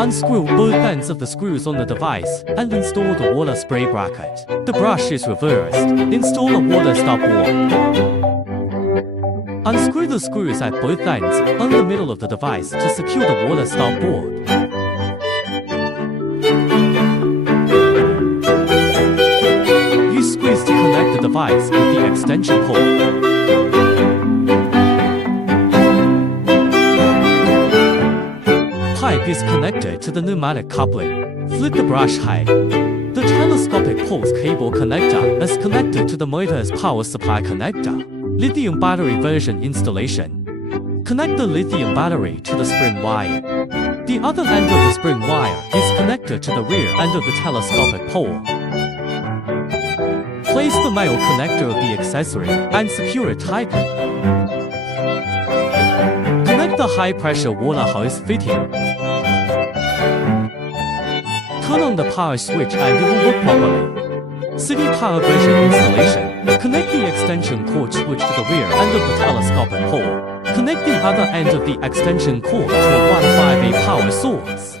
Unscrew both ends of the screws on the device and install the water spray bracket. The brush is reversed. Install a water stop wall. Unscrew the screws at both ends on the middle of the device to secure the water stop board. Use squeeze to connect the device with the extension pole. Pipe is connected to the pneumatic coupling. Flip the brush height. The telescopic pulse cable connector is connected to the motor's power supply connector. Lithium battery version installation. Connect the lithium battery to the spring wire. The other end of the spring wire is connected to the rear end of the telescopic pole. Place the male connector of the accessory and secure it tightly. Connect the high-pressure water hose fitting. Turn on the power switch and it will work properly. City power version installation. Connect the extension cord switch to the rear end of the telescopic pole. Connect the other end of the extension cord to a 158 power source.